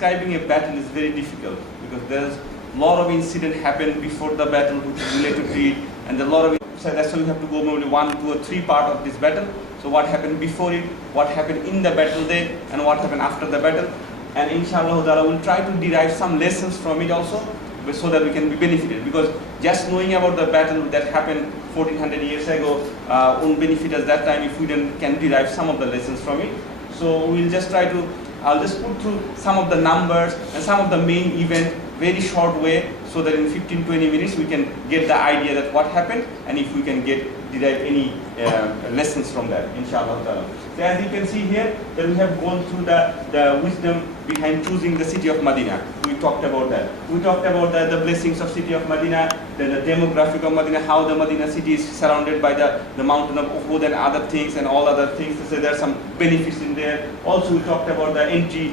describing a battle is very difficult because there's a lot of incident happened before the battle which is related to it, and a lot of it, so that's why we have to go maybe 1, 2 or 3 part of this battle. So what happened before it, what happened in the battle day, and what happened after the battle. And inshallah we'll try to derive some lessons from it also, so that we can be benefited, because just knowing about the battle that happened 1400 years ago won't benefit us that time if we can derive some of the lessons from it. So we'll just try to, I'll just put through some of the numbers and some of the main event very short way, so that in 15-20 minutes we can get the idea that what happened, and if we can derive any lessons from that, inshallah ta'ala. So as you can see here, that we have gone through the wisdom behind choosing the city of Medina. We talked about that. We talked about the blessings of city of Medina, then the demographic of Medina, how the Medina city is surrounded by the mountain of Uhud and other things and all other things. So there are some benefits in there. Also we talked about the entry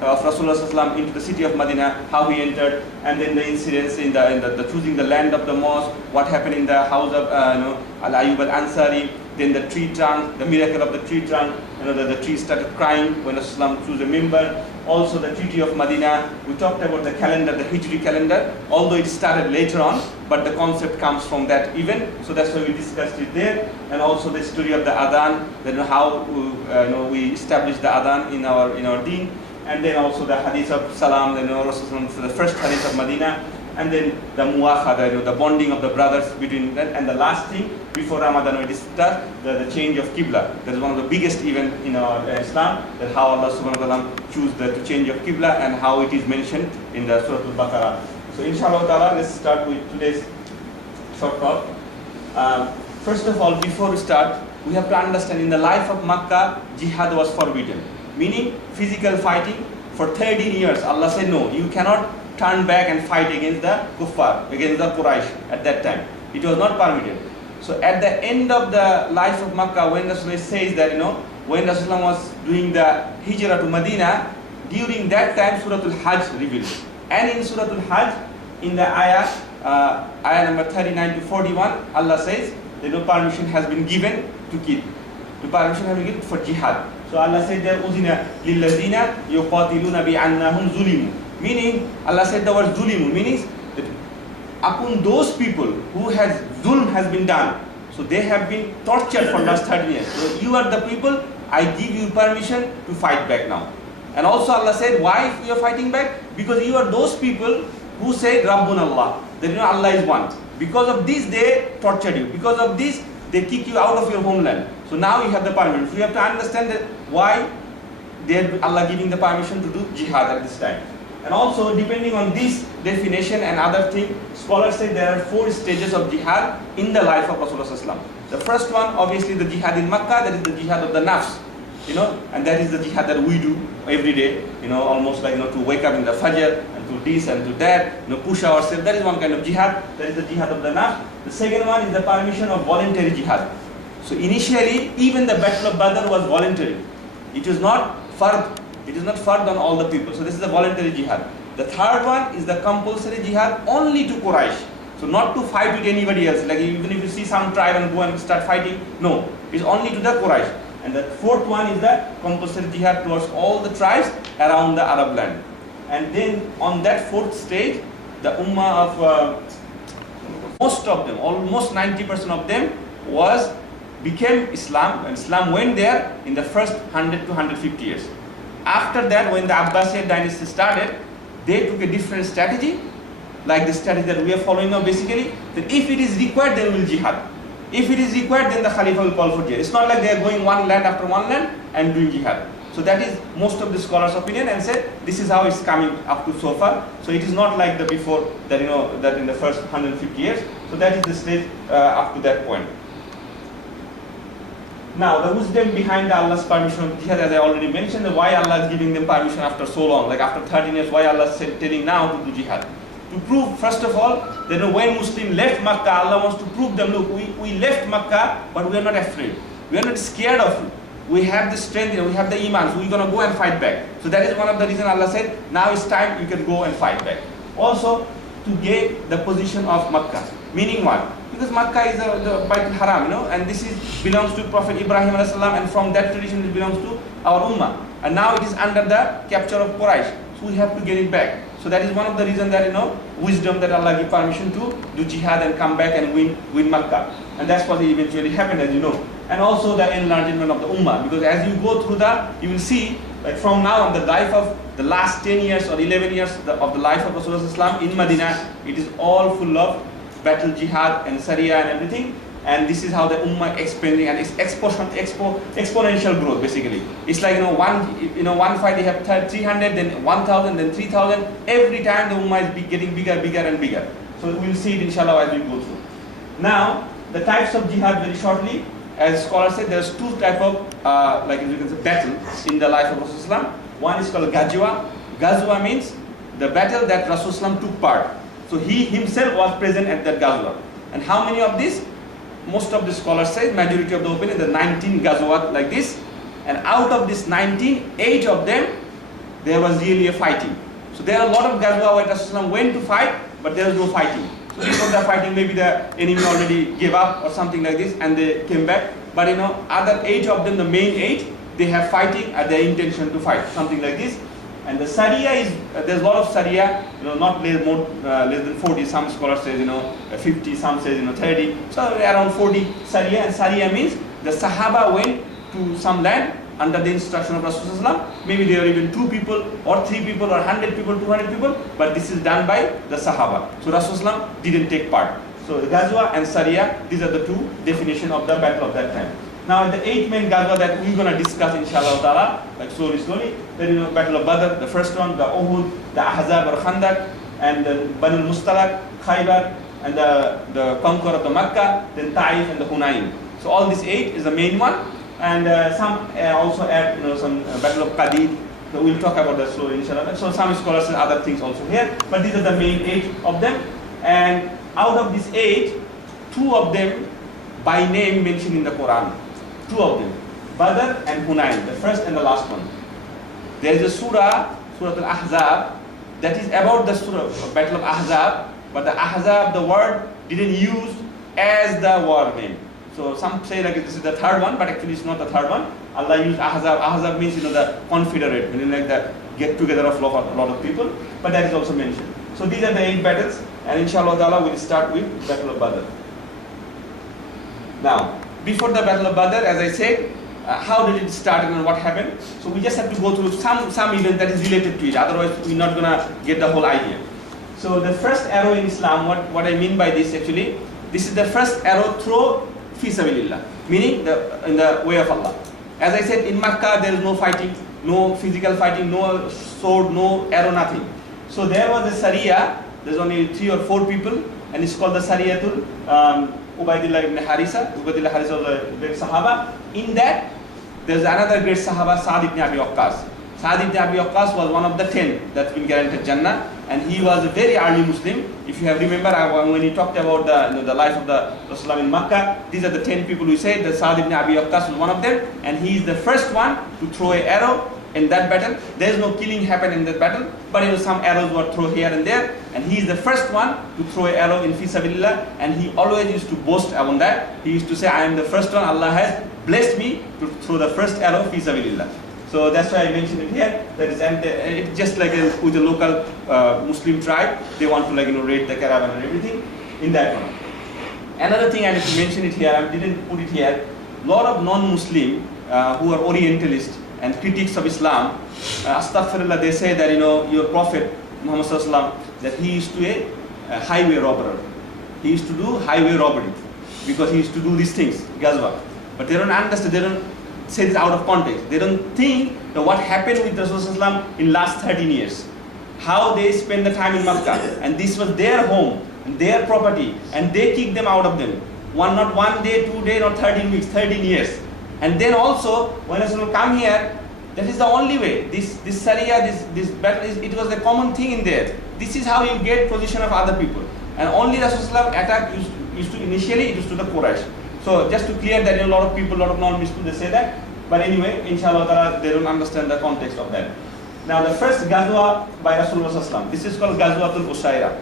of Rasulullah sallallahu alaihi wasallam into the city of Medina, how he entered, and then the incidents in the choosing the land of the mosque, what happened in the house of Al-Ayyub al-Ansari, then the tree trunk, the miracle of the tree trunk, the tree started crying when Rasulullah chose a member. Also the Treaty of Medina, we talked about the calendar, the Hijri calendar, although it started later on, but the concept comes from that event, so that's why we discussed it there. And also the story of the Adhan, then how we established the Adhan in our deen, and then also the Hadith of Salam, Rasulullah, the first Hadith of Medina, and then the muakhada, the bonding of the brothers between them. And the last thing, before Ramadan we discussed the change of Qibla. That is one of the biggest events in our Islam, that how Allah subhanahu wa ta'ala choose the change of Qibla and how it is mentioned in the Surah Al-Baqarah. So inshallah ta'ala, let's start with today's short talk. First of all, before we start, we have to understand in the life of Makkah, jihad was forbidden. Meaning physical fighting. For 13 years, Allah said no, you cannot turn back and fight against the kuffar, against the Quraysh at that time. It was not permitted. So at the end of the life of Makkah, when Rasulullah says that, when Rasulullah was doing the hijrah to Medina, during that time Surah Al-Hajj revealed. And in Surah Al-Hajj, in the ayah number 39 to 41, Allah says, permission has been given to kill. The permission has been given for jihad. So Allah said there, Uzina lillazina yuqatiluna bi'annahum zulimu. Meaning, Allah said the word zulimu, meaning that upon those people who zulm has been done, so they have been tortured for last 30 years. So you are the people, I give you permission to fight back now. And also Allah said, why you are fighting back? Because you are those people who say Rabbun Allah, that Allah is one. Because of this they tortured you. Because of this they kick you out of your homeland. So now you have the permission. So you have to understand that why Allah giving the permission to do jihad at this time. And also, depending on this definition and other thing, scholars say there are 4 stages of jihad in the life of Rasulullah. The first one, obviously the jihad in Makkah, that is the jihad of the nafs, and that is the jihad that we do every day, almost like, to wake up in the fajr and to this and to that, push ourselves. That is one kind of jihad, that is the jihad of the nafs. The second one is the permission of voluntary jihad. So initially, even the battle of Badr was voluntary. It is not fard. It is not fard on all the people. So this is the voluntary jihad. The third one is the compulsory jihad only to Quraysh. So not to fight with anybody else. Like even if you see some tribe and go and start fighting, no. It's only to the Quraysh. And the fourth one is the compulsory jihad towards all the tribes around the Arab land. And then on that fourth stage, the ummah of most of them, almost 90% of them became Islam, and Islam went there in the first 100 to 150 years. After that, when the Abbasid dynasty started, they took a different strategy, like the strategy that we are following now basically, that if it is required, then we will jihad. If it is required, then the Khalifa will call for jihad. It's not like they are going one land after one land and doing jihad. So that is most of the scholars' opinion, and said this is how it's coming up to so far. So it is not like the before that, that in the first 150 years. So that is the stage up to that point. Now, the wisdom behind Allah's permission of jihad, as I already mentioned, why Allah is giving them permission after so long, like after 13 years, why Allah is telling now to do jihad. To prove, first of all, that when Muslims left Makkah, Allah wants to prove them, look, we left Makkah, but we are not afraid. We are not scared of you. We have the strength, we have the iman, so we're going to go and fight back. So that is one of the reasons Allah said, now it's time you can go and fight back. Also, to gain the position of Makkah. Meaning what? Because Makkah is the Baitul Haram, and this belongs to Prophet Ibrahim ﷺ, and from that tradition it belongs to our Ummah. And now it is under the capture of Quraysh. so we have to get it back. So that is one of the reasons that, wisdom that Allah give permission to do jihad and come back and win Makkah. And that's what eventually happened, as you know. And also the enlargement of the Ummah, because as you go through that, you will see, like from now on, the life of the last 10 years or 11 years of the life of Rasulullah in Medina, it is all full of battle, jihad and Sharia and everything. And this is how the Ummah expanding, and it's exponential growth basically. It's like, one fight they have 300, then 1,000, then 3,000. Every time the Ummah is getting bigger and bigger. So we'll see it inshallah as we go through. Now, the types of jihad very shortly. As scholars say, there's two types of, like you can say, battle in the life of Rasulullah. One is called Ghazwa. Ghazwa means the battle that Rasulullah took part. So he himself was present at that Ghazwa. And how many of these? Most of the scholars say, majority of the opinion, the 19 Ghazwat like this. And out of this 19, 8 of them, there was really a fighting. So there are a lot of Ghazwa where Rasulullah went to fight, but there was no fighting. So before the fighting, maybe the enemy already gave up or something like this, and they came back. But other 8 of them, the main 8, they have fighting at their intention to fight, something like this. And the Sharia is, there's a lot of Sharia, not less than 40. Some scholars say, 50. Some say, 30. So around 40 Sharia. And Sharia means the Sahaba went to some land under the instruction of Rasulullah. Maybe there are even 2 people or 3 people or 100 people, 200 people, but this is done by the Sahaba. So Rasulullah didn't take part. So the Ghazwa and Sharia, these are the 2 definitions of the battle of that time. Now the 8 main Ghazwa that we're going to discuss inshallah ta'ala, like slowly, then Battle of Badr, the first one, the Uhud, the Ahzab or Khandaq, and the Banu Mustalaq, Khaybar, and the conquer of the Makkah, then Ta'if and the Hunayn. So all these 8 is the main one. And some also add, some Battle of Qadid. So we'll talk about that slowly, inshallah. So some scholars say other things also here, but these are the main 8 of them. And out of these 8, 2 of them by name mentioned in the Quran. 2 of them, Badr and Hunayn, the first and the last one. There is a Surah Al-Ahzab, that is about the Battle of Ahzab, but the Ahzab, the word didn't use as the war name. So some say like this is the third one, but actually it's not the third one. Allah used Ahzab. Ahzab means the confederate, meaning like the get together of a lot of people. But that is also mentioned. So these are the 8 battles, and inshallah ta'ala we'll start with Battle of Badr. Now, before the Battle of Badr, as I said, how did it start and what happened? So we just have to go through some event that is related to it. Otherwise, we're not gonna get the whole idea. So the first arrow in Islam, what I mean by this actually, this is the first arrow throw fi sabilillah, meaning in the way of Allah. As I said, in Makkah there is no fighting, no physical fighting, no sword, no arrow, nothing. So there was a Sharia. There's only 3 or 4 people, and it's called the Shariatul Ubaidillah ibn Harisa. Ubaidillah Harisa was a great Sahaba. In that, there's another great Sahaba, Sa'd ibn Abi Waqqas. Sa'd ibn Abi Waqqas was one of the 10 that's been guaranteed Jannah, and he was a very early Muslim. If you have remember when he talked about the life of the Rasulullah in Makkah, these are the 10 people who said that Sa'd ibn Abi Waqqas was one of them, and he is the first one to throw an arrow in that battle. There is no killing happened in that battle, but some arrows were thrown here and there, and he is the first one to throw an arrow in fi sabilillah, and he always used to boast on that. He used to say, I am the first one, Allah has blessed me to throw the first arrow fi sabilillah. So that's why I mentioned it here. That is, and it's just like with a local Muslim tribe, they want to raid the caravan and everything in that one. Another thing I need to mention it here, I didn't put it here. A lot of non-Muslim who are Orientalists and critics of Islam, astaghfirullah, they say that your Prophet Muhammad sallallahu alaihi wasallam, that he used to a highway robber. He used to do highway robbery because he used to do these things, Ghazwa. But they don't understand, they don't say this out of context. They don't think that what happened with Rasulullah in last 13 years. How they spend the time in Makkah, and this was their home and their property, and they kicked them out of them. Not 1 day, 2 days, not 13 weeks, 13 years. And then also, when Rasulullah come here, that is the only way. This Sharia, this battle, it was a common thing in there. This is how you get position of other people. And only Rasulullah attack used to initially, it was to the Quraysh. So just to clear that, a lot of people, a lot of non-Muslims, they say that. But anyway, inshallah, they don't understand the context of that. Now the first Ghazwa by Rasulullah, this is called Ghazwatul Usayra.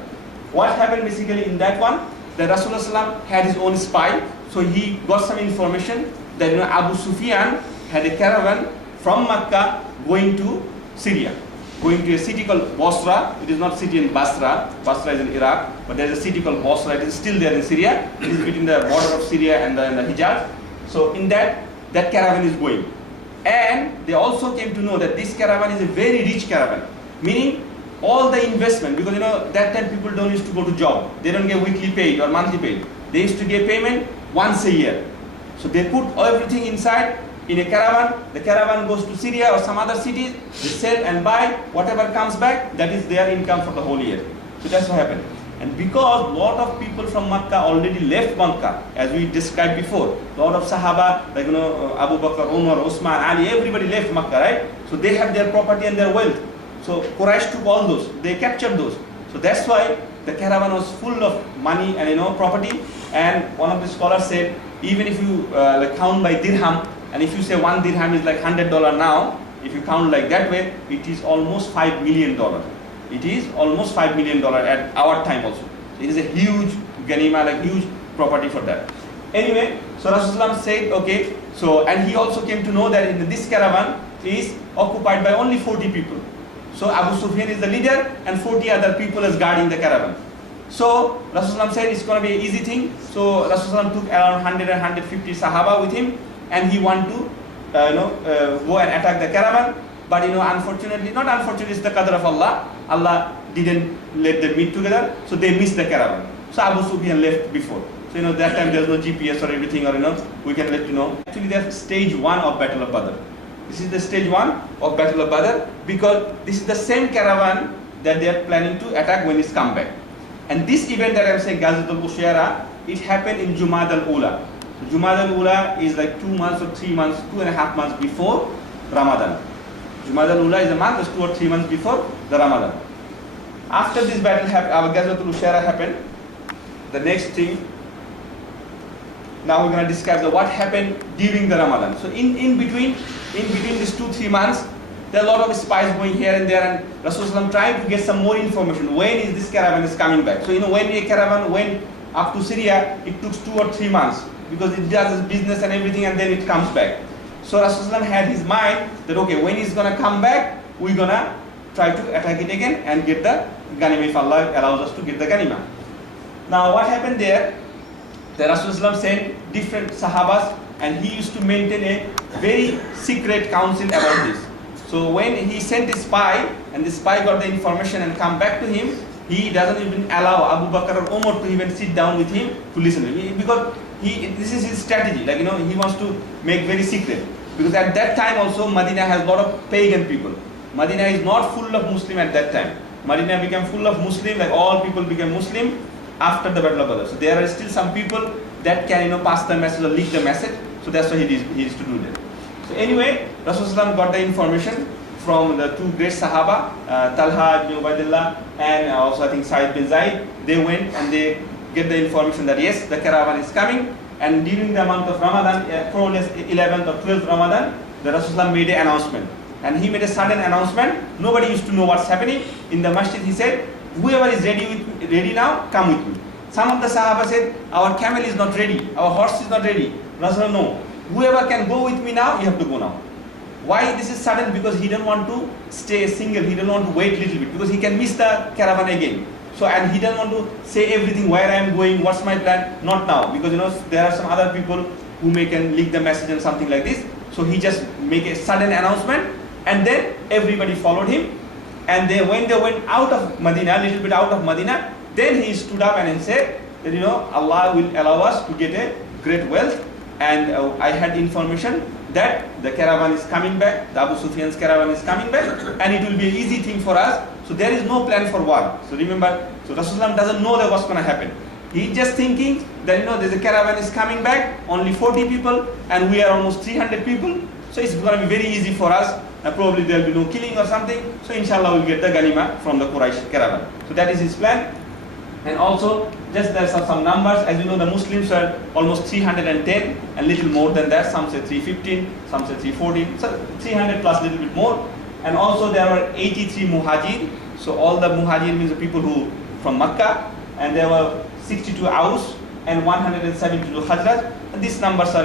What happened basically in that one? That Rasulullah had his own spy, so he got some information that Abu Sufyan had a caravan from Makkah going to Syria. going to a city called Basra. It is not city in Basra. Basra is in Iraq, but there is a city called Basra. It is still there in Syria. It is between the border of Syria and the Hijaz. So in that caravan is going. And they also came to know that this caravan is a very rich caravan, meaning all the investment, because that time people don't used to go to job. They don't get weekly paid or monthly paid. They used to get payment once a year. So they put everything inside in a caravan. The caravan goes to Syria or some other cities. They sell and buy whatever comes back. That is their income for the whole year. So that's what happened. And because a lot of people from Makkah already left Makkah, as we described before, a lot of Sahaba, like Abu Bakr, Umar, Usman, Ali, everybody left Makkah, right? So they have their property and their wealth. So Quraysh took all those. They captured those. So that's why the caravan was full of money and property. And one of the scholars said, even if you count by dirham, and if you say one dirham is like $100 now, if you count like that way, it is almost $5 million. It is almost $5 million at our time also. It is a huge ganima, like huge property for that. Anyway, so Rasulullah said, okay, so, and he also came to know that this caravan is occupied by only 40 people. So Abu Sufyan is the leader and 40 other people is guarding the caravan. So Rasulullah said it's going to be an easy thing. So Rasulullah took around 100 and 150 Sahaba with him, and he wanted to go and attack the caravan. But unfortunately, not unfortunately, it's the qadr of Allah. Allah didn't let them meet together, so they missed the caravan. So Abu Sufyan left before. So that time there's no GPS or everything, or we can let you know. Actually, that's stage 1 of Battle of Badr. This is the stage 1 of Battle of Badr, because this is the same caravan that they are planning to attack when it's come back. And this event that I'm saying, Ghazwat al-Bushaira, it happened in Jumad al-Ula. So Jumad al-Ula is like 2 months or 3 months, 2.5 months before Ramadan. Jumad al-Ula is a month, that's 2 or 3 months before the Ramadan. After this battle happened, our Ghazwat al-Bushaira happened, the next thing, now we're going to describe what happened during the Ramadan. So in between these 2-3 months, there are a lot of spies going here and there, and Rasulullah trying to get some more information. When is this caravan is coming back? So when a caravan went up to Syria, it took 2 or 3 months, because it does its business and everything, and then it comes back. So Rasulullah had his mind that, okay, when he's going to come back, we're going to try to attack it again and get the ganima, if Allah allows us to get the ganima. Now what happened there, the Rasulullah sent different Sahabas, and he used to maintain a very secret council about this. So when he sent a spy, and the spy got the information and come back to him, he doesn't even allow Abu Bakr or Umar to even sit down with him to listen to him, because this is his strategy, like he wants to make very secret. Because at that time also Medina has a lot of pagan people. Medina is not full of Muslim at that time. Medina became full of Muslim, like all people became Muslim after the Battle of Badr. So there are still some people that can pass the message or leak the message. So that's why he used to do that. So anyway, Rasulullah got the information from the 2 great Sahaba, Talha ibn Ubaidillah and also I think Sa'id bin Zaid. They went and they get the information that yes, the caravan is coming. And during the month of Ramadan, probably 11th or 12th Ramadan, the Rasulullah made an announcement. And he made a sudden announcement. Nobody used to know what's happening. In the masjid he said, whoever is ready now, come with me. Some of the Sahaba said, our camel is not ready, our horse is not ready. Rasulullah, no. Whoever can go with me now, you have to go now. Why this is sudden? Because he didn't want to stay single, he didn't want to wait a little bit, because he can miss the caravan again. So, and he doesn't want to say everything, where I am going, what's my plan, not now. Because there are some other people who can leak the message and something like this. So he just make a sudden announcement, and then everybody followed him. And when they went out of Medina, a little bit out of Medina, then he stood up and he said that Allah will allow us to get a great wealth. And I had information that the caravan is coming back, the Abu Sufyan's caravan is coming back, and it will be an easy thing for us. So there is no plan for war. So remember, so Rasulullah doesn't know that what's going to happen. He's just thinking that there's a caravan is coming back, only 40 people, and we are almost 300 people. So it's going to be very easy for us. Probably there will be no killing or something. So inshallah we'll get the ganima from the Quraysh caravan. So that is his plan. And also, just there are some numbers. As you know, the Muslims are almost 310 and little more than that. Some say 315, some say 314, so 300 plus little bit more. And also there were 83 muhajir. So all the muhajir means the people who from Makkah, and there were 62 Aus and 172 Hajraj. And these numbers are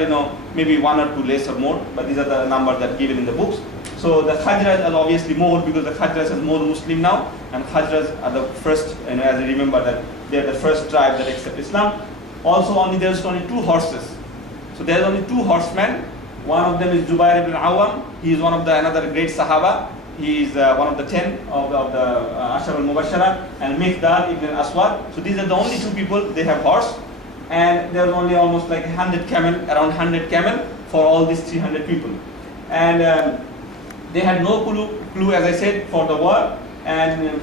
maybe 1 or 2 less or more, but these are the numbers that given in the books. So the Khazraj are obviously more, because the Khazraj is more Muslim now, and Khazraj are the first, as I remember, that they are the first tribe that accept Islam. Also, there's only 2 horses. So there's only 2 horsemen. One of them is Jubair ibn Awam. He is one of the another great Sahaba. He is one of the 10 of the Ashar al-Mubashara, and Miqdad ibn Aswad. So these are the only 2 people, they have horse. And there's only almost like 100 camel, around 100 camel for all these 300 people. And they had no clue, as I said, for the war. And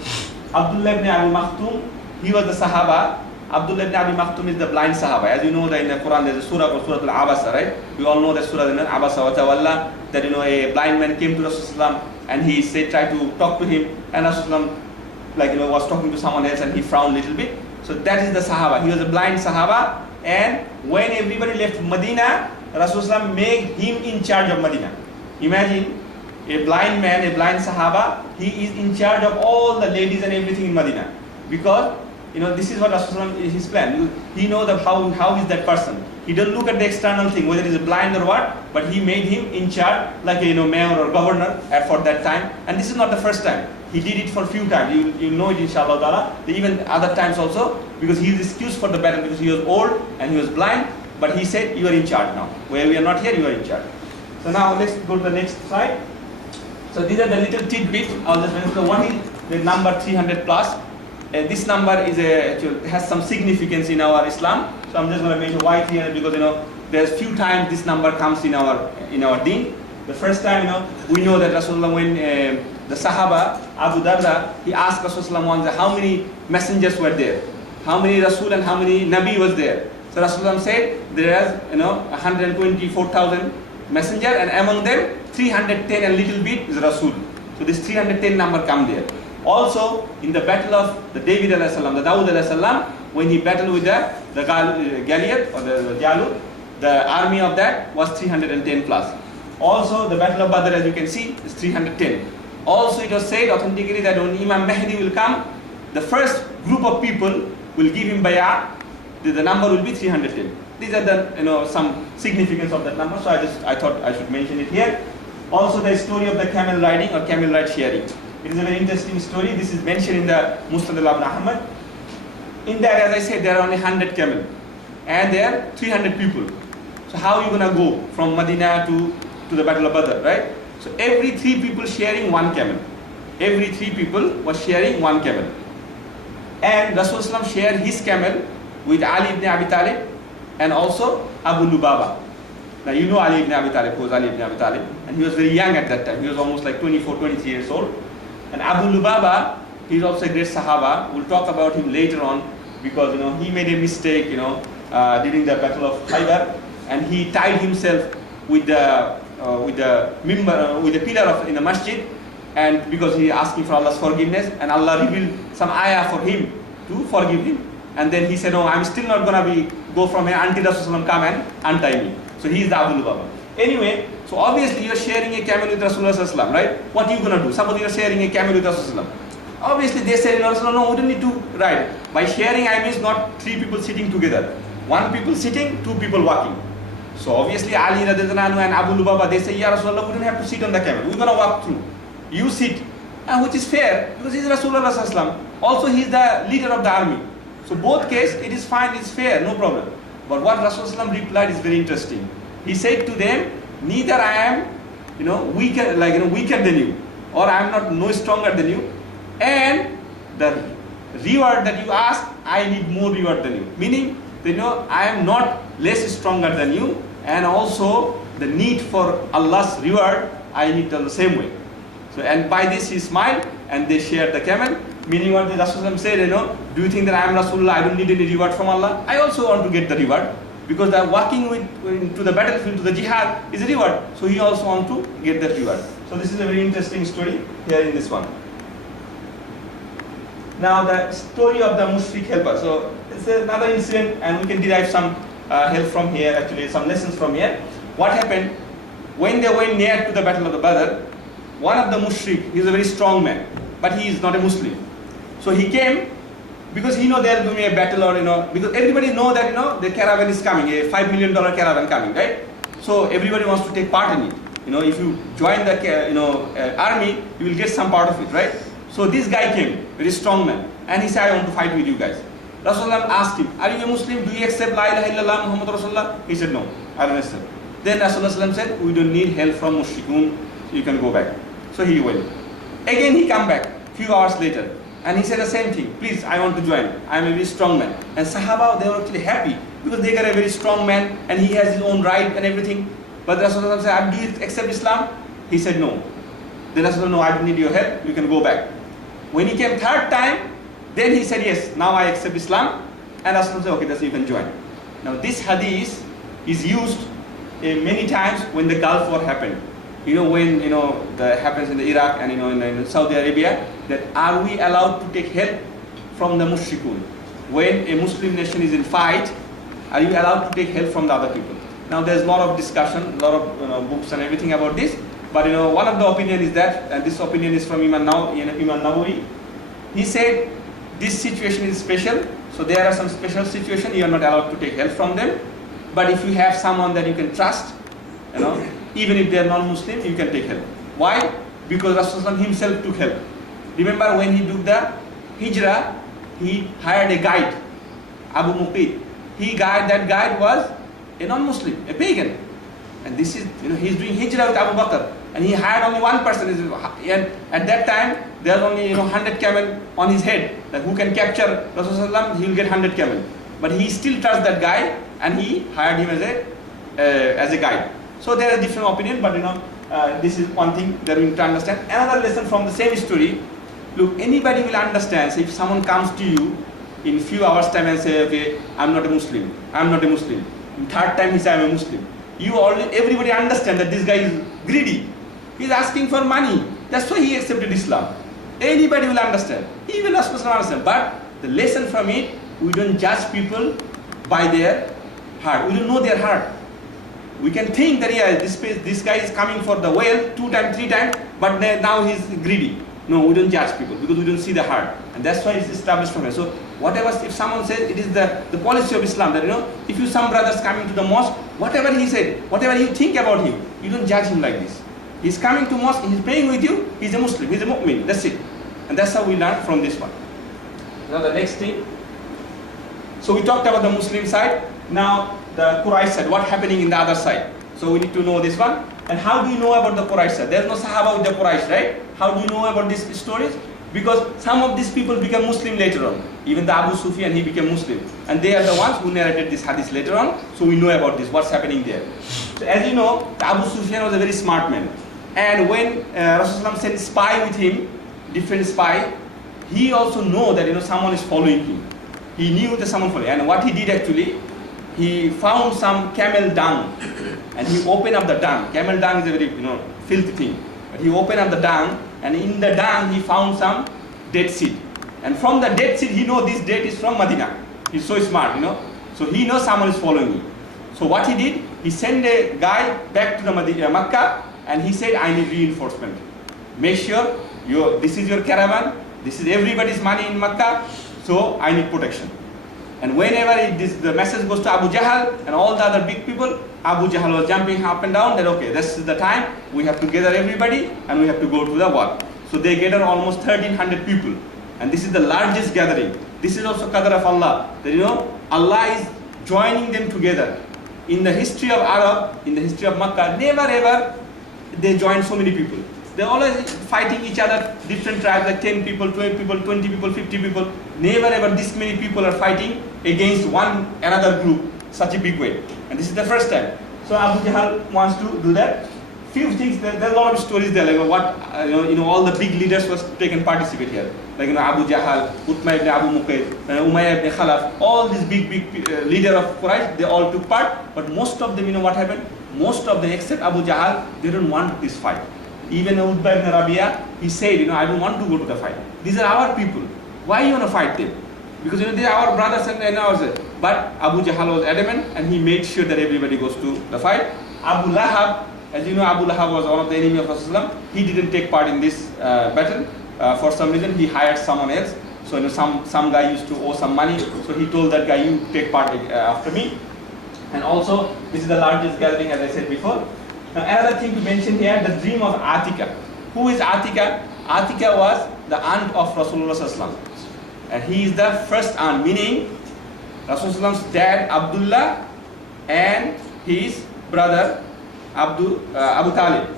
Abdullah ibn Abi Maktoum, he was the Sahaba. Abdullah ibn Abi Maktoum is the blind Sahaba. As you know, that in the Quran there's a surah called Surah Al-Abasa, right? We all know that surah, Abasa wa Tawalla, that a blind man came to Rasulullah and he said, tried to talk to him, and Rasulullah was talking to someone else and he frowned a little bit. So that is the Sahaba. He was a blind Sahaba, and when everybody left Medina, Rasulullah made him in charge of Medina. Imagine a blind man, a blind Sahaba, he is in charge of all the ladies and everything in Medina. Because this is what Rasulullah is his plan. He knows how is that person. He doesn't look at the external thing, whether he is blind or what, but he made him in charge, like mayor or governor for that time. And this is not the first time. He did it for a few times. You know it, inshallah ta'ala. Even other times also, because he is excused for the battle because he was old and he was blind. But he said, you are in charge now. Where we are not here, you are in charge. So now let's go to the next slide. So these are the little tidbits. I'll just mention. So one is the number 300 plus. And this number has some significance in our Islam. So I'm just going to mention why 300, because there's few times this number comes in our deen. The first time, we know that Rasulullah, when the Sahaba Abu Darda, he asked Rasulullah once how many messengers were there, how many Rasul and how many Nabi was there. So Rasulullah said there is 124,000 messenger, and among them 310 and little bit is Rasul. So this 310 number come there. Also, in the battle of the David alayhi salam, the Dawud alayhi salam, when he battled with the Goliath or the Jalut, the army of that was 310 plus. Also, the battle of Badr, as you can see, is 310. Also, it was said authentically that when Imam Mahdi will come, the first group of people will give him bay'ah. The number will be 310. These are the some significance of that number. So I thought I should mention it here. Also, the story of the camel riding or camel ride sharing. It is a very interesting story. This is mentioned in the Musnad of Muhammad. In that, as I said, there are only 100 camel, and there are 300 people. So how are you going to go from Medina to the Battle of Badr, right? So every 3 people sharing 1 camel. Every 3 people was sharing 1 camel. And Rasulullah shared his camel with Ali ibn Abi Talib and also Abu Lubaba. Now you know Ali ibn Abi Talib, who was Ali ibn Abi Talib, and he was very young at that time. He was almost like 24, 23 years old. And Abu Lubaba, he is also a great Sahaba. We'll talk about him later on, because he made a mistake, during the Battle of Khaybar, and he tied himself with the pillar in the masjid, and because he asking for Allah's forgiveness, and Allah revealed some ayah for him to forgive him. And then he said, "No, I'm still not gonna go from here until Rasulullah come and untie me." So he is the Abu Lubaba. Anyway, so obviously you are sharing a camel with Rasulullah, right? What are you gonna do? Suppose you are sharing a camel with Rasulullah. Obviously they said, "Rasulullah, no, we don't need to ride." By sharing, I mean not 3 people sitting together. 1 people sitting, 2 people walking. So obviously Ali radhiyallahu anhu and Abu Lubaba, they say, "Ya Rasulullah, we don't have to sit on the camel. We're gonna walk through. You sit," which is fair because he's Rasulullah. Also, he's the leader of the army. So both case, it is fine, it's fair, no problem. But what Rasulullah replied is very interesting. He said to them, "Neither I am, weaker, weaker than you, or I am not no stronger than you, and the reward that you ask, I need more reward than you." Meaning, I am not less stronger than you, and also the need for Allah's reward, I need the same way. So, and by this he smiled, and they shared the camel. Meaning what the Rasulullah said, do you think that I am Rasulullah, I don't need any reward from Allah? I also want to get the reward, because the walking to the battlefield, to the jihad is a reward. So he also want to get that reward. So this is a very interesting story here in this one. Now the story of the Mushrik helper. So it's another incident, and we can derive some help from here, actually some lessons from here. What happened when they went near to the battle of the Badr? One of the Mushrik, he is a very strong man, but he is not a Muslim. So he came because he know there will be a battle, or because everybody know that the caravan is coming, a $5 million caravan coming, right? So everybody wants to take part in it. if you join the army, you will get some part of it, right? So this guy came, very strong man, and he said, I want to fight with you guys. Rasulullah asked him, are you a Muslim? Do you accept La ilaha illallah Muhammad Rasulullah? He said, no, I don't accept. Then Rasulullah said, we don't need help from mushrikun, you can go back. So he went. Again he come back, few hours later, and he said the same thing, please, I want to join, I am a very strong man. And Sahaba, they were actually happy, because they got a very strong man, and he has his own right and everything. But Rasulullah said, do you accept Islam? He said, no. Then Rasulullah, no, I don't need your help, you can go back. When he came third time, then he said, yes, now I accept Islam. And Rasulullah said, okay, that's you can join. Now this hadith is used many times when the Gulf War happened. When that happens in the Iraq and in Saudi Arabia, that are we allowed to take help from the mushrikun? When a Muslim nation is in fight, are you allowed to take help from the other people? Now there's a lot of discussion, a lot of books and everything about this. But one of the opinion is that, and this opinion is from Imam Nawawi. He said this situation is special, so there are some special situations you are not allowed to take help from them. But if you have someone that you can trust, even if they are non-Muslim, you can take help. Why? Because Rasulullah himself took help. Remember when he did the hijrah, he hired a guide, Abu Muqid. That guide was a non-Muslim, a pagan. And this is, he's doing hijrah with Abu Bakr. And he hired only one person. And at that time, there's only 100 camel on his head. Like who can capture Rasulullah, he will get 100 camel. But he still trusts that guy, and he hired him as a guide. So there are different opinions, but this is one thing that we need to understand. Another lesson from the same story. Look, anybody will understand. So if someone comes to you in a few hours time and say, okay, I'm not a Muslim, I'm not a Muslim. In third time he says, I'm a Muslim. Everybody understand that this guy is greedy. He's asking for money. That's why he accepted Islam. Anybody will understand. Even us will understand. But the lesson from it, we don't judge people by their heart. We don't know their heart. We can think that this guy is coming for the wealth 2 times, 3 times, but now he's greedy. No, we don't judge people because we don't see the heart. And that's why it's established from here. So whatever, if someone says, it is the policy of Islam that if some brothers coming to the mosque, whatever he said, whatever you think about him, you don't judge him like this. He's coming to mosque, he's praying with you, he's a Muslim, he's a mu'min, that's it. And that's how we learn from this one. Now the next thing. So we talked about the Muslim side. Now the Quraysh side, what's happening in the other side. So we need to know this one. And how do you know about the Quraysh side? There's no Sahaba with the Quraysh, right? How do you know about these stories? Because some of these people became Muslim later on. Even the Abu Sufyan, he became Muslim. And they are the ones who narrated this hadith later on. So we know about this, what's happening there. So as you know, the Abu Sufyan was a very smart man. And when Rasulullah sent spy with him, different spy, he also know that someone is following him. He knew that someone following. And what he did actually, he found some camel dung. And he opened up the dung. Camel dung is a very filthy thing. But he opened up the dung, and in the dung he found some dead seed. And from the dead seed he know this date is from Medina. He's so smart, So he knows someone is following him. So what he did, he sent a guy back to the Makkah, and he said, I need reinforcement. Make sure this is your caravan, this is everybody's money in Makkah, so I need protection. And whenever the message goes to Abu Jahl and all the other big people, Abu Jahl was jumping up and down that okay, this is the time, we have to gather everybody and we have to go to the war. So they gathered almost 1,300 people. And this is the largest gathering. This is also qadar of Allah. That Allah is joining them together. In the history of Arab, in the history of Makkah, never ever they joined so many people. They're always fighting each other, different tribes, like 10 people, 12 people, 20 people, 50 people. Never ever this many people are fighting against another group, such a big way. And this is the first time. So Abu Jahl wants to do that. Few things, there are a lot of stories there, like what, all the big leaders was taken participate here. Like, Abu Jahl, Utma ibn Abu Muqayd, Umayyah ibn Khalaf, all these big leader of Quraysh, they all took part. But most of them, what happened? Most of them, except Abu Jahl, they don't want this fight. Even Utbah ibn Rabi'ah, he said, I don't want to go to the fight. These are our people. Why you want to fight them? Because they are our brothers and ours. But Abu Jahl was adamant, and he made sure that everybody goes to the fight. Abu Lahab, as you know, Abu Lahab was one of the enemy of Rasulullah. He didn't take part in this battle. For some reason, he hired someone else. So some guy used to owe some money. So he told that guy, you take part after me. And also, this is the largest gathering, as I said before. Now another thing to mention here, the dream of Atika. Who is Atika? Atika was the aunt of Rasulullah sallallahu alaihi wasallam, and he is the first aunt, meaning Rasulullah's dad Abdullah and his brother Abu Talib.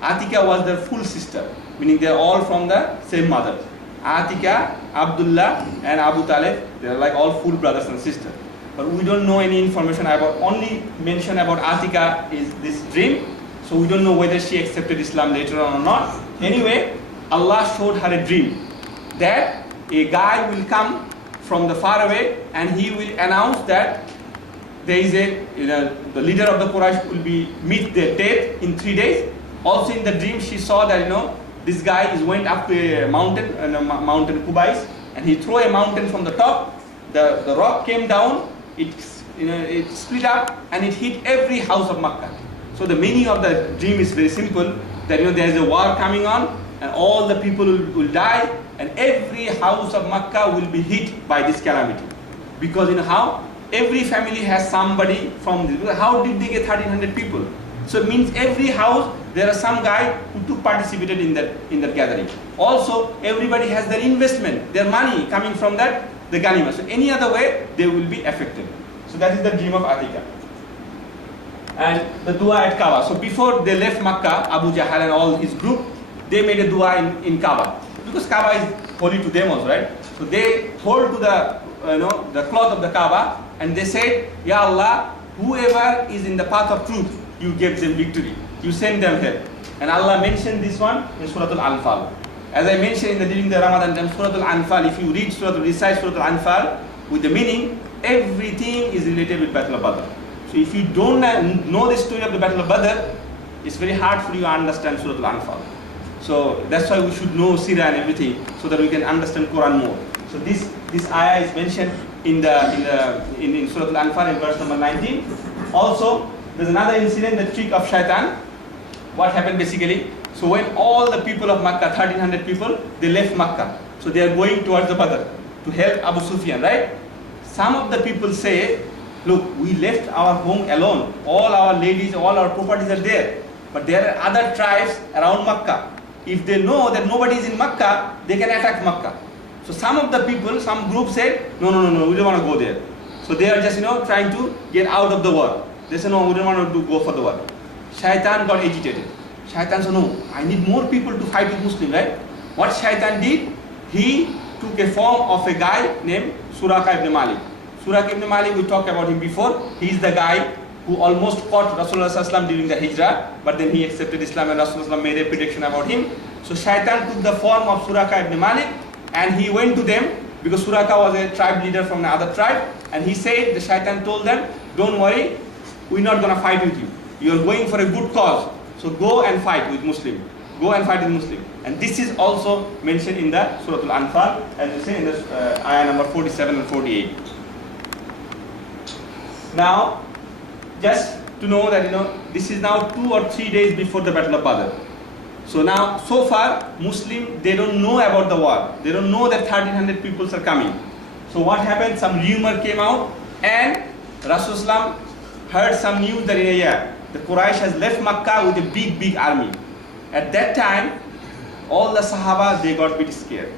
Atika was their full sister, meaning they are all from the same mother. Atika, Abdullah and Abu Talib, they are like all full brothers and sisters. But we don't know any information about, only mention about Atika is this dream. So we don't know whether she accepted Islam later on or not. Anyway, Allah showed her a dream that a guy will come from the far away and he will announce that there is the leader of the Quraysh will meet their death in 3 days. Also in the dream she saw that this guy went up to a mountain, mountain Kubais, and he threw a mountain from the top. The rock came down, it split up and it hit every house of Makkah. So the meaning of the dream is very simple, that there is a war coming on and all the people will die and every house of Makkah will be hit by this calamity. Because how? Every family has somebody from this. How did they get 1,300 people? So it means every house there are some guy who participated in that gathering. Also everybody has their investment, their money coming from that, the Ghanima. So any other way they will be affected. So that is the dream of Atika. And the dua at Kaaba. So before they left Makkah, Abu Jahl and all his group, they made a dua in Kaaba. Because Kaaba is holy to them also, right? So they hold to the cloth of the Kaaba and they said, Ya Allah, whoever is in the path of truth, you give them victory. You send them help. And Allah mentioned this one in Surah Al-Anfal. As I mentioned during the Ramadan time, Surah Al-Anfal, if you recite Surah Al-Anfal with the meaning, everything is related with Battle of Badr. So if you don't know the story of the Battle of Badr, it's very hard for you to understand Surah Al-Anfal. So that's why we should know Seerah and everything, so that we can understand Quran more. So this ayah is mentioned in Surah Al-Anfal in verse number 19. Also, there's another incident, the trick of Shaitan. What happened basically? So when all the people of Makkah, 1,300 people, they left Makkah. So they are going towards the Badr to help Abu Sufyan, right? Some of the people say, look, we left our home alone. All our ladies, all our properties are there. But there are other tribes around Makkah. If they know that nobody is in Makkah, they can attack Makkah. So some of the people, some group said, no, we don't want to go there. So they are just, trying to get out of the war. They said, no, we don't want to go for the war. Shaitan got agitated. Shaitan said, no, I need more people to fight with Muslims, right? What Shaitan did, he took a form of a guy named Seerah ibn Malik. Seerah ibn Malik, we talked about him before. He is the guy who almost fought Rasulullah sallallahu during the Hijrah, but then he accepted Islam and Rasulullah made a prediction about him. So Shaitan took the form of Seerah ibn Malik and he went to them, because Seerah was a tribe leader from another tribe, and he said, the Shaitan told them, don't worry, we're not going to fight with you. You're going for a good cause. So go and fight with Muslim. Go and fight with Muslim. And this is also mentioned in the Surah Al-Anfal, as you say in the ayah number 47 and 48. Now, just to know that this is now 2 or 3 days before the Battle of Badr. So now, so far, Muslim, they don't know about the war. They don't know that 1,300 people are coming. So what happened? Some rumor came out, and Rasulullah heard some news that the Quraysh has left Makkah with a big army. At that time, all the Sahaba, they got a bit scared.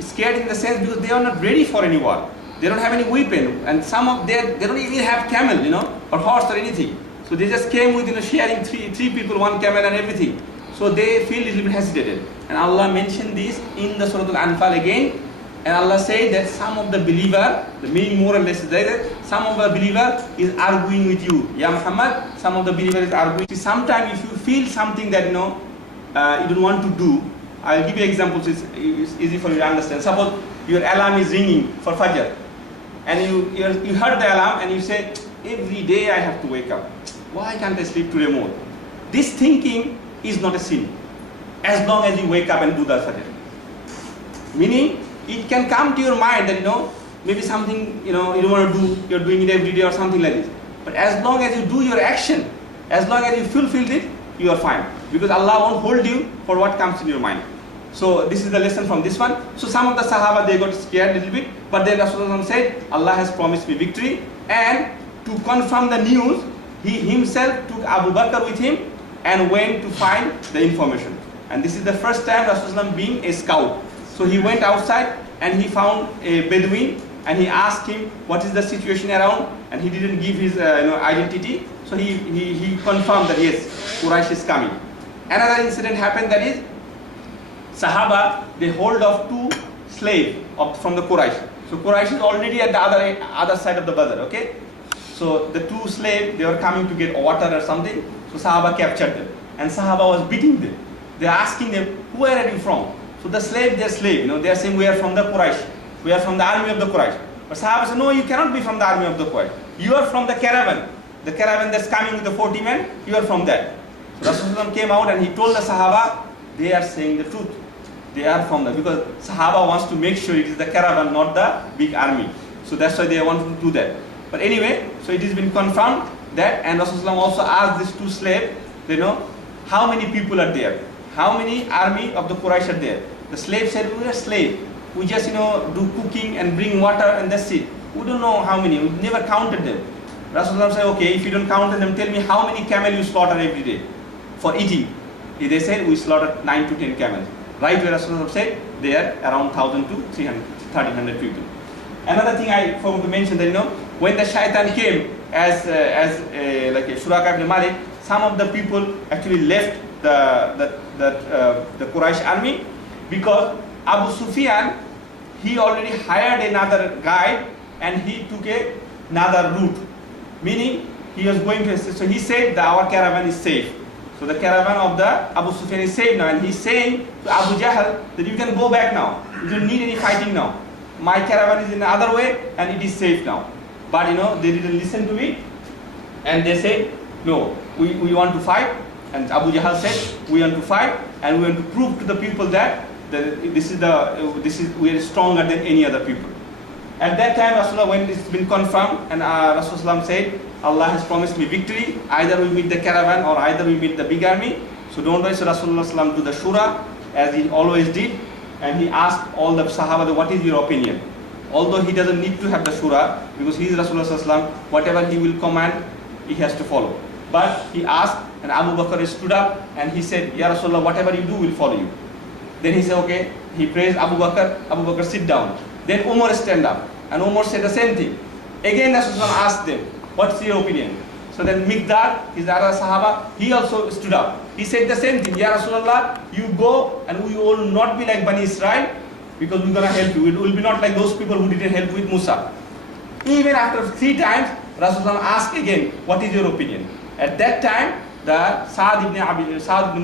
Scared in the sense because they are not ready for any war. They don't have any weapon, and some of them, they don't even have camel, or horse or anything. So they just came with, sharing three people, 1 camel and everything. So they feel a little bit hesitated. And Allah mentioned this in the Surah Al-Anfal again. And Allah said that some of the believer, the meaning more or less is that some of the believer is arguing with you. Ya Muhammad, some of the believer is arguing. Sometimes if you feel something that you don't want to do, I'll give you examples, it's easy for you to understand. Suppose your alarm is ringing for Fajr, and you heard the alarm and you say, every day I have to wake up. Why can't I sleep today more? This thinking is not a sin, as long as you wake up and do the Fajr. Meaning, it can come to your mind that maybe something you don't want to do, you're doing it every day or something like this. But as long as you do your action, as long as you fulfill it, you are fine. Because Allah won't hold you for what comes in your mind. So this is the lesson from this one. So some of the Sahaba, they got scared a little bit, but then Rasulullah said, Allah has promised me victory. And to confirm the news, he himself took Abu Bakr with him and went to find the information. And this is the first time Rasulullah being a scout. So he went outside and he found a Bedouin and he asked him what is the situation around, and he didn't give his identity. So he confirmed that yes, Quraysh is coming. Another incident happened, that is Sahaba, they hold of two slaves from the Quraysh. So Quraysh is already at the other side of the Badr, okay? So the two slaves, they were coming to get water or something. So Sahaba captured them, and Sahaba was beating them. They are asking them, where are you from? So the slave, they're slave, they are saying we are from the Quraysh. We are from the army of the Quraysh. But Sahaba said, no, you cannot be from the army of the Quraysh. You are from the caravan. The caravan that's coming with the 40 men, you are from that. So Rasulullah came out and he told the Sahaba, they are saying the truth. They are from the, because Sahaba wants to make sure it is the caravan, not the big army. So that's why they want to do that. But anyway, so it has been confirmed that, and Rasulullah also asked these two slaves, how many people are there? How many army of the Quraysh are there? The slave said, we are slaves. We just, do cooking and bring water and that's it. We don't know how many. We never counted them. Rasulullah said, okay, if you don't count them, tell me how many camels you slaughter every day for eating. They said, we slaughtered 9 to 10 camels. Right where Rasulullah said, they are around 1,000 to 1,300 people. Another thing I forgot to mention that, when the shaitan came as like a Suraka ibn Malik, some of the people actually left the Quraysh army, because Abu Sufyan, he already hired another guide and he took another route, meaning he was going to, so he said that our caravan is safe. So the caravan of the Abu Sufyan is safe now, and he's saying to Abu Jahl that you can go back now, you don't need any fighting now. My caravan is in the other way and it is safe now. But they didn't listen to me, and they said, no, we want to fight. And Abu Jahl said, we want to fight and we want to prove to the people that we are stronger than any other people. At that time, Rasulullah, when it's been confirmed, and Rasulullah said, Allah has promised me victory. Either we meet the caravan or either we meet the big army. So don't worry. So Rasulullah do the shura as he always did, and he asked all the Sahaba, what is your opinion? Although he doesn't need to have the shura, because he is Rasulullah, whatever he will command, he has to follow. But he asked, and Abu Bakr stood up and he said, Ya Rasulullah, whatever you do, we'll follow you. Then he said, okay. He praised Abu Bakr. Abu Bakr, sit down. Then Umar stand up, and Umar said the same thing. Again, Rasulullah asked them, what's your opinion? So then Miqdad, his other Sahaba, he also stood up. He said the same thing. Ya Rasulullah, you go and we will not be like Bani Israel, because we're going to help you. It will be not like those people who didn't help with Musa. Even after 3 times, Rasulullah asked again, what is your opinion? At that time, the Sa'd ibn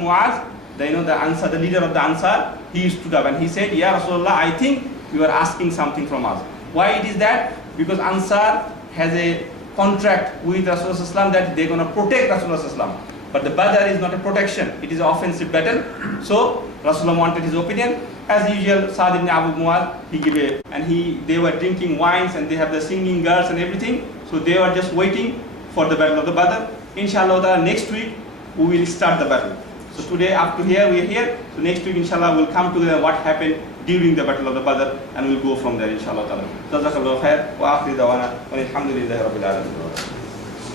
Mu'az, the leader of the Ansar, he stood up and he said, Ya Rasulullah, I think you are asking something from us. Why it is that? Because Ansar has a contract with Rasulullah that they're going to protect Rasulullah. But the Badr is not a protection, it is an offensive battle. So Rasulullah wanted his opinion. As usual, Sa'd ibn Abu Mu'az, he gave they were drinking wines and they have the singing girls and everything. So they were just waiting for the battle of the Badr. Inshallah, next week we will start the battle. So today up to here we are here. So next week inshallah we'll come to what happened during the battle of the Badr, and we'll go from there inshallah. Jazakallahu khair wa akhir dawana wa alhamdulillahi rabbil alamin.